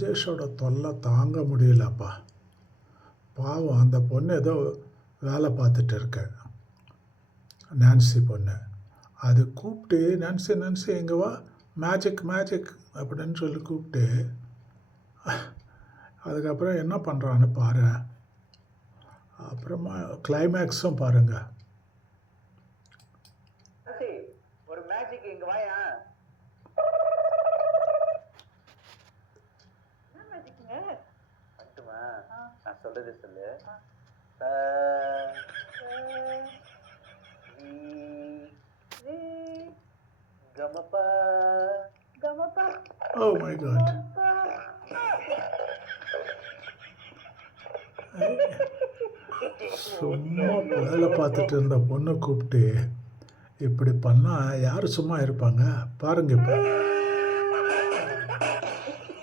ராஜேஷோட தொல்லை தாங்க முடியலப்பா. பாவம் அந்த பொண்ணு ஏதோ வேலை பார்த்துட்டு இருக்க, நான்சி பொண்ணு. அது கூப்பிட்டு நான்சி நான்சி எங்கே வா, மேஜிக் மேஜிக் அப்படின்னு சொல்லி கூப்பிட்டு அதுக்கப்புறம் என்ன பண்ணுறான்னு பாரு. அப்புறமா கிளைமேக்ஸும் பாருங்கள். ஒரு மேஜிக் இங்க வாயா. வந்துமா, நான் சொல்றது சொல்லு. கமப்பா கமப்பா. Oh my God. சும்மா வேலை பார்த்துட்டு இருந்த பொண்ணை கூப்பிட்டு இப்படி பண்ணால் யார் சும்மா இருப்பாங்க பாருங்க இப்போ.